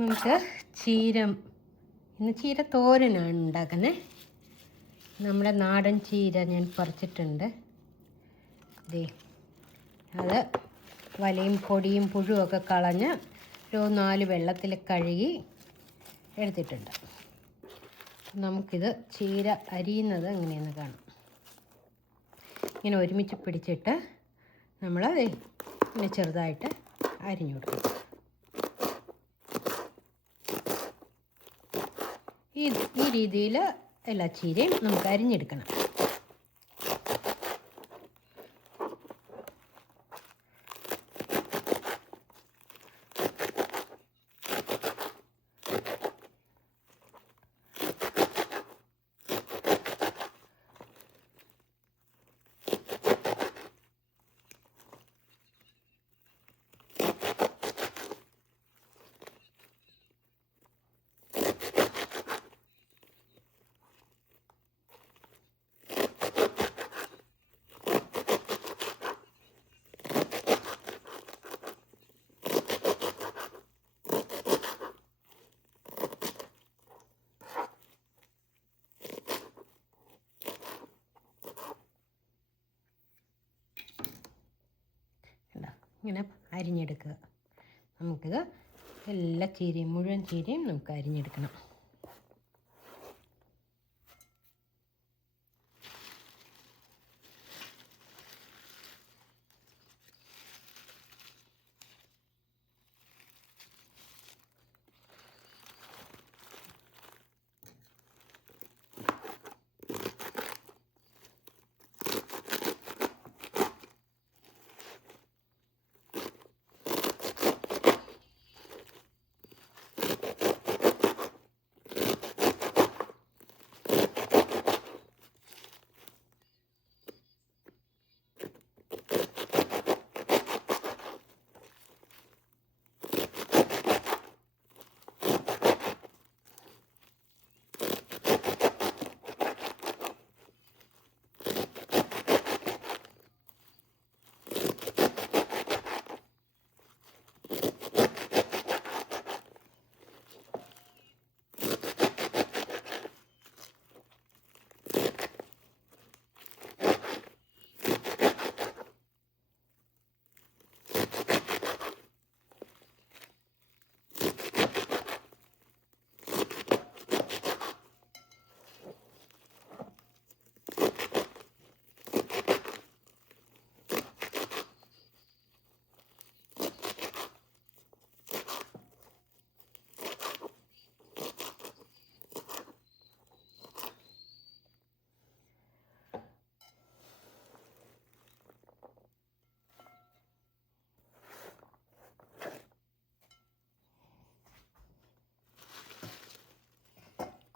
നമുക്ക് ഇന്ന് ചീര തോരനാണ് ഉണ്ടാക്കുന്നത്. നമ്മുടെ നാടൻ ചീര ഞാൻ പറിച്ചിട്ടുണ്ട്. അത് വലയും പൊടിയും പുഴുവൊക്കെ കളഞ്ഞ് ഒരു 4 വെള്ളത്തിൽ കഴുകി എടുത്തിട്ടുണ്ട്. നമുക്കിത് ചീര അരിയുന്നത് എങ്ങനെയെന്ന് കാണാം. ഇങ്ങനെ ഒരുമിച്ച് പിടിച്ചിട്ട് നമ്മൾ ഇങ്ങനെ ചെറുതായിട്ട് അരിഞ്ഞു കൊടുക്കും. ഈ രീതിയിൽ എല്ലാ ചീരയും നമുക്ക് അരിഞ്ഞെടുക്കണം. ഇങ്ങനെ അരിഞ്ഞെടുക്കുക. നമുക്കിത് എല്ലാ ചീരയും മുഴുവൻ ചീരയും നമുക്ക് അരിഞ്ഞെടുക്കണം.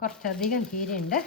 കുറച്ചധികം ചീരയുണ്ട്.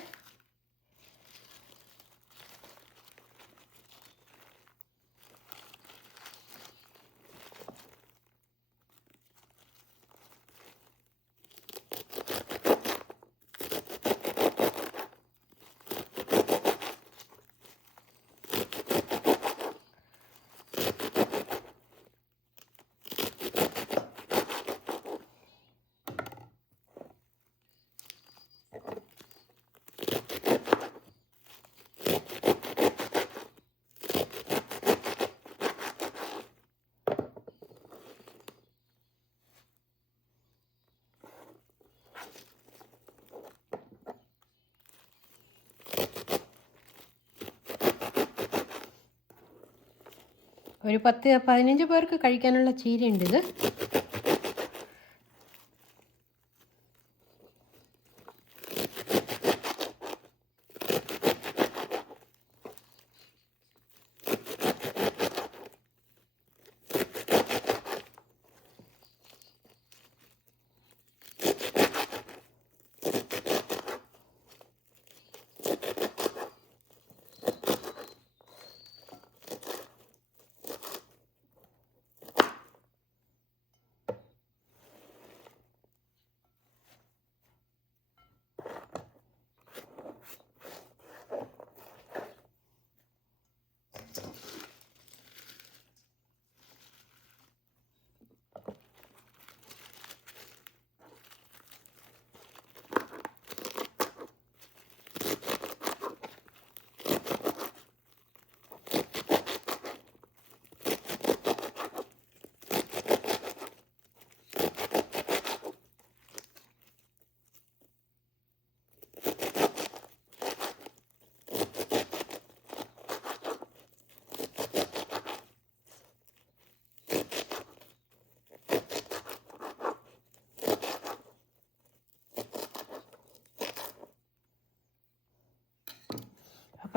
ഒരു 10-15 പേർക്ക് കഴിക്കാനുള്ള ചീരയുണ്ട് ഇത്.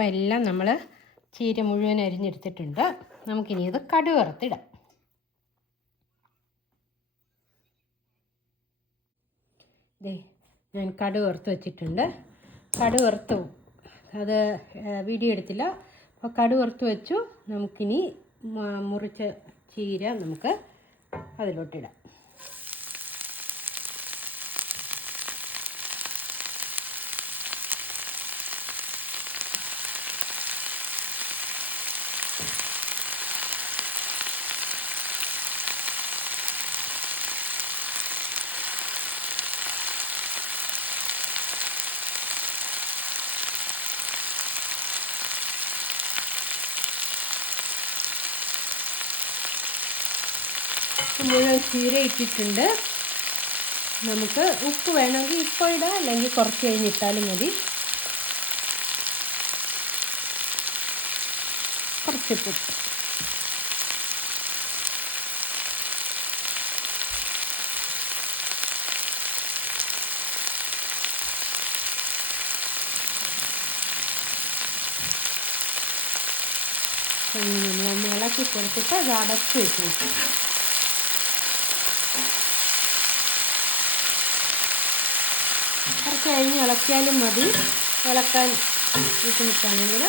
അപ്പോൾ എല്ലാം നമ്മൾ ചീര മുഴുവൻ അരിഞ്ഞെടുത്തിട്ടുണ്ട്. നമുക്കിനി ഇത് കടുക് വറുത്തിടാം. ഞാൻ കടുക് വറുത്ത് വെച്ചിട്ടുണ്ട്. കടുക് വറുത്തു, അത് വീഡിയോ എടുത്തില്ല. അപ്പോൾ കടുക് വറുത്ത് വെച്ചു. നമുക്കിനി മുറിച്ച ചീര നമുക്ക് അതിലോട്ടിടാം. മുഴുവൻ ചീര ഇട്ടിട്ടുണ്ട്. നമുക്ക് ഉപ്പ് വേണമെങ്കിൽ ഇപ്പോൾ ഇടാം, അല്ലെങ്കിൽ കുറച്ച് കഴിഞ്ഞ് ഇട്ടാലും മതി. കുറച്ച് ഉപ്പ്. നമ്മൾ ഇളക്കി കൊടുത്തിട്ട് അത് അടച്ച് വെച്ച് നോക്കും. കുറച്ച് കഴിഞ്ഞ് ഇളക്കിയാലും മതി. ഇളക്കാൻ ബുദ്ധിമുട്ടാണെങ്കിൽ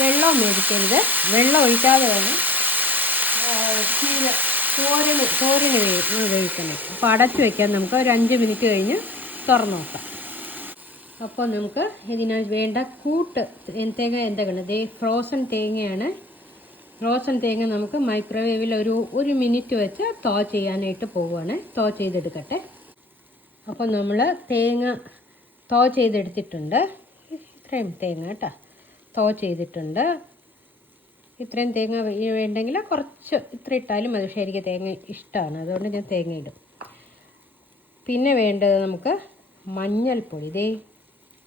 വെള്ളം മേടിക്കരുത്. വെള്ളം ഒഴിക്കാതെ വേണം തോരന് വേവിക്കണം. അപ്പോൾ അടച്ചു വയ്ക്കാൻ നമുക്ക് ഒരു 5 മിനിറ്റ് കഴിഞ്ഞ് തുറന്ന് നോക്കാം. അപ്പോൾ നമുക്ക് ഇതിന് വേണ്ട കൂട്ട് തേങ്ങ എന്തൊക്കെയാണ്? ഫ്രോസൺ തേങ്ങയാണ്. ഫ്രോസൺ തേങ്ങ നമുക്ക് മൈക്രോവേവിൽ ഒരു മിനിറ്റ് വെച്ച് തോ ചെയ്യാനായിട്ട് പോവുകയാണ്. തോ ചെയ്തെടുക്കട്ടെ. അപ്പോൾ നമ്മൾ തേങ്ങ തോ ചെയ്തെടുത്തിട്ടുണ്ട്. ഇത്രയും തേങ്ങ കേട്ടോ തോ ചെയ്തിട്ടുണ്ട്. ഇത്രയും തേങ്ങ വേണ്ടെങ്കിൽ കുറച്ച് ഇത്ര ഇട്ടാലും മതി. പക്ഷേ എനിക്ക് തേങ്ങ ഇഷ്ടമാണ്, അതുകൊണ്ട് ഞാൻ തേങ്ങ ഇടും. പിന്നെ വേണ്ടത് നമുക്ക് മഞ്ഞൾപ്പൊടി.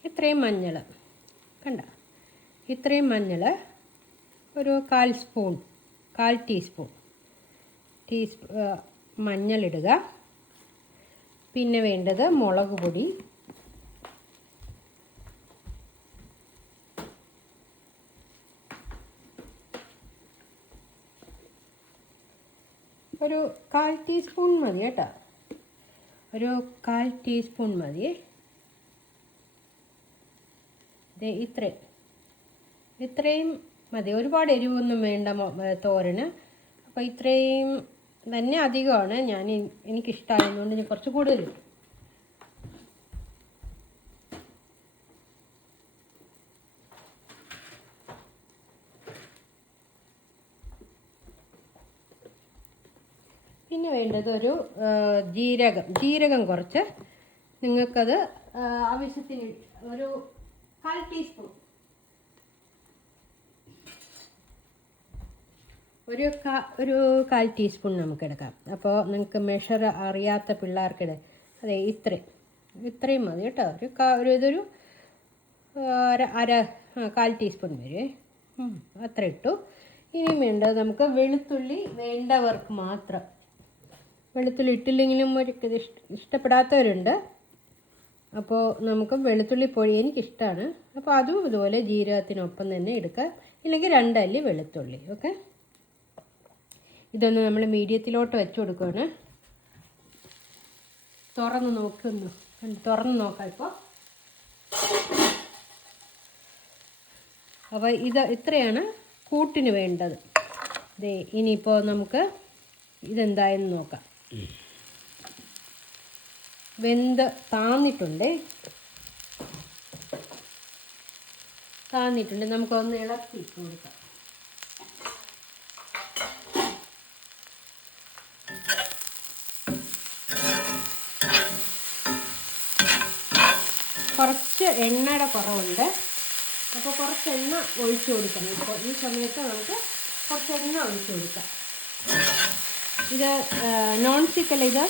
ഇത്രയും മഞ്ഞൾ കണ്ട, ഇത്രയും മഞ്ഞൾ ഒരു 1/4 ടീസ്പൂൺ മഞ്ഞളിടുക. പിന്നെ വേണ്ടത് മുളക് പൊടി, ഒരു 1/4 ടീസ്പൂൺ മതി കേട്ടോ. ഒരു 1/4 ടീസ്പൂൺ മതി. ഇത്രയും മതി. ഒരുപാട് എരിവൊന്നും വേണ്ട തോരന്. അപ്പോൾ ഇത്രയും തന്നെ അധികമാണ്. എനിക്കിഷ്ടമായതുകൊണ്ട് ഞാൻ കുറച്ച് കൂടുതൽ ഇട്ടു. പിന്നെ വേണ്ടത് ഒരു ജീരകം കുറച്ച്, നിങ്ങൾക്കത് ആവശ്യത്തിന് ഒരു 1/4 ടീസ്പൂൺ, ഒരു 1/4 ടീസ്പൂൺ നമുക്കെടുക്കാം. അപ്പോൾ നിങ്ങൾക്ക് മെഷർ അറിയാത്ത പിള്ളേർക്കിടെ അതെ ഇത്രയും മതി കേട്ടോ. ഇതൊരു 1/4 ടീസ്പൂൺ വരും. അത്ര ഇട്ടു. ഇനി വേണ്ടത് നമുക്ക് വെളുത്തുള്ളി, വേണ്ടവർക്ക് മാത്രം. വെളുത്തുള്ളി ഇട്ടില്ലെങ്കിലും ഇഷ്ടപ്പെടാത്തവരുണ്ട്. അപ്പോൾ നമുക്ക് വെളുത്തുള്ളി പൊടി എനിക്കിഷ്ടമാണ്. അപ്പോൾ അതും ഇതുപോലെ ജീരകത്തിനൊപ്പം തന്നെ എടുക്കുക, ഇല്ലെങ്കിൽ 2 അല്ലി വെളുത്തുള്ളി. ഓക്കെ, ഇതൊന്ന് നമ്മൾ മീഡിയത്തിലോട്ട് വെച്ച് കൊടുക്കുകയാണ്. തുറന്ന് നോക്കാം ഇപ്പോൾ. അപ്പോൾ ഇത്രയാണ് കൂട്ടിന് വേണ്ടത്. ഇനിയിപ്പോൾ നമുക്ക് ഇതെന്തായെന്ന് നോക്കാം. വെന്ത് താന്നിട്ടുണ്ട്. നമുക്കൊന്ന് ഇളക്കി ഇട്ട് കൊടുക്കാം. കുറച്ച് എണ്ണയുടെ കുറവുണ്ട്, അപ്പോൾ കുറച്ച് എണ്ണ ഒഴിച്ചു കൊടുക്കണം. ഇപ്പോൾ ഈ സമയത്ത് നമുക്ക് കുറച്ച് എണ്ണ ഒഴിച്ചു കൊടുക്കാം. ഇത് നോൺ സ്റ്റിക്കല്ല, ഇത്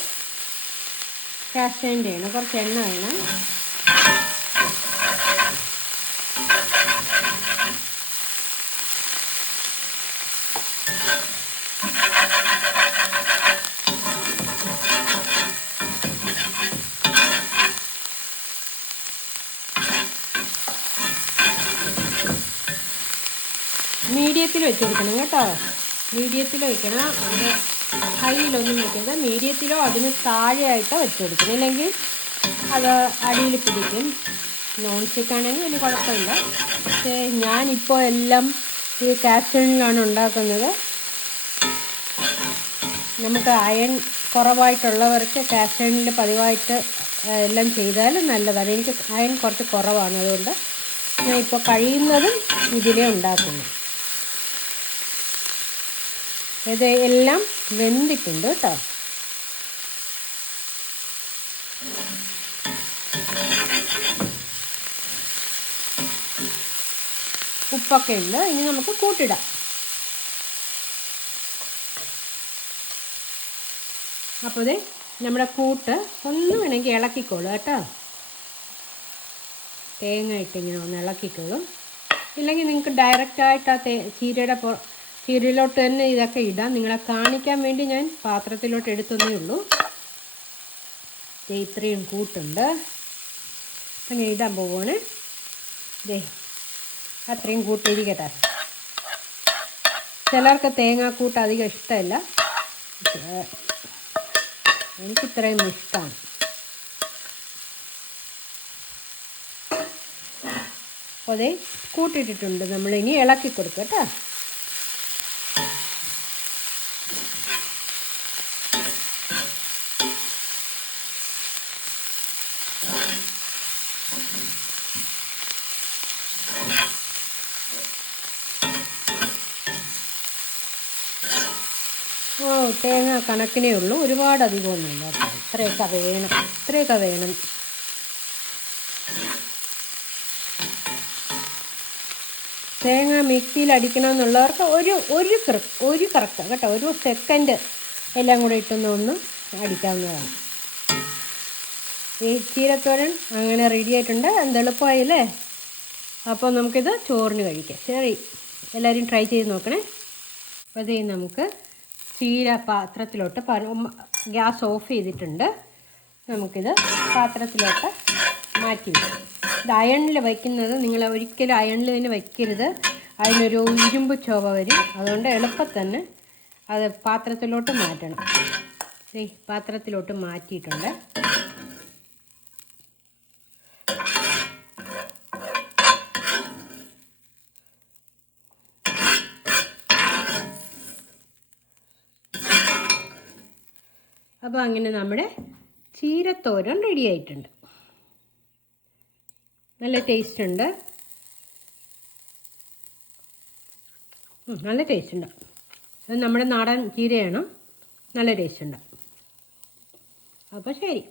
കാസ്റ്റേൻ്റെയാണ്. കുറച്ച് എണ്ണ വേണം. മീഡിയത്തിൽ വെച്ച് കൊടുക്കണം കേട്ടോ. മീഡിയത്തിൽ വയ്ക്കണം, ഹൈയിലൊന്നും വയ്ക്കരുത്. മീഡിയത്തിലോ അതിന് താഴെയായിട്ടോ വെച്ച് കൊടുക്കണം, ഇല്ലെങ്കിൽ അത് അടിയിൽ പിടിക്കും. നോൺ സ്റ്റിക്ക് ആണെങ്കിൽ വലിയ കുഴപ്പമില്ല. പക്ഷേ ഞാനിപ്പോൾ എല്ലാം ഈ കാസ്റ്റണിലാണ് ഉണ്ടാക്കുന്നത്. നമുക്ക് അയൺ കുറവായിട്ടുള്ളവർക്ക് കാസ്റ്റണിൽ പതിവായിട്ട് എല്ലാം ചെയ്താൽ നല്ലതാണ്. എനിക്ക് അയൺ കുറച്ച് കുറവാണ്, അതുകൊണ്ട് ഞാൻ ഇപ്പോൾ കഴിയുന്നതും ഇതിലേ ഉണ്ടാക്കുന്നു. ഇത് എല്ലാം വെന്തിട്ടുണ്ട് കേട്ടോ. ഉപ്പൊക്കെ ഉണ്ട്. ഇനി നമുക്ക് കൂട്ടിടാം. അപ്പോൾ ഇത് നമ്മുടെ കൂട്ട് ഒന്ന് വേണമെങ്കിൽ ഇളക്കിക്കോളും കേട്ടോ. തേങ്ങ ഇട്ടിങ്ങനെ ഒന്ന് ഇളക്കിക്കോളും. ഇല്ലെങ്കിൽ നിങ്ങൾക്ക് ഡയറക്റ്റായിട്ട് ആ ചീരയിലോട്ട് തന്നെ ഇതൊക്കെ ഇടാം. നിങ്ങളെ കാണിക്കാൻ വേണ്ടി ഞാൻ പാത്രത്തിലോട്ട് എടുത്തതേ ഉള്ളൂ. ഇത്രയും കൂട്ടുണ്ട്. അപ്പം ഞാൻ ഇടാൻ പോവുകയാണ്. അത്രയും കൂട്ടിരിക്കട്ടെ. ചിലർക്ക് തേങ്ങാക്കൂട്ട് അധികം ഇഷ്ടമല്ല, എനിക്കിത്രയും ഇഷ്ടമാണ്. അപ്പോൾ അതേ കൂട്ടിയിട്ടിട്ടുണ്ട്. നമ്മളിനി ഇളക്കി കൊടുക്കുക കേട്ടോ. തേങ്ങ കണക്കിനേ ഉള്ളൂ, ഒരുപാട് അധികമൊന്നുമില്ല കേട്ടോ. ഇത്രയൊക്കെ വേണം. തേങ്ങ മിക്സിയിൽ അടിക്കണമെന്നുള്ളവർക്ക് ഒരു കറക്റ്റ് കേട്ടോ, 1 സെക്കൻഡ് എല്ലാം കൂടെ ഇട്ടൊന്ന് അടിക്കാവുന്നതാണ്. ഈ ചീരത്തോരൻ അങ്ങനെ റെഡി ആയിട്ടുണ്ട്. എന്തെളുപ്പമായില്ലേ? അപ്പോൾ നമുക്കിത് ചോറിന് കഴിക്കാം. ശരി, എല്ലാവരും ട്രൈ ചെയ്ത് നോക്കണേ. അപ്പോൾ ഇത് നമുക്ക് ചീര പാത്രത്തിലോട്ട് ഗ്യാസ് ഓഫ് ചെയ്തിട്ടുണ്ട്. നമുക്കിത് പാത്രത്തിലോട്ട് മാറ്റി വയ്ക്കാം. ഇത് അയണിൽ വയ്ക്കുന്നത് നിങ്ങൾ ഒരിക്കലും അയണിൽ തന്നെ വയ്ക്കരുത്. അതിനൊരു ഇരുമ്പ് ചുവ വരും. അതുകൊണ്ട് എളുപ്പം തന്നെ അത് പാത്രത്തിലോട്ട് മാറ്റണം. പാത്രത്തിലോട്ട് മാറ്റിയിട്ടുണ്ട്. അപ്പോൾ അങ്ങനെ നമ്മുടെ ചീരത്തോരൻ റെഡി ആയിട്ടുണ്ട്. നല്ല ടേസ്റ്റ് ഉണ്ട്. നല്ല ടേസ്റ്റ് ഉണ്ട്. അത് നമ്മുടെ നാടൻ ചീരയാണ്. നല്ല ടേസ്റ്റ് ഉണ്ട്. അപ്പോൾ ശരി.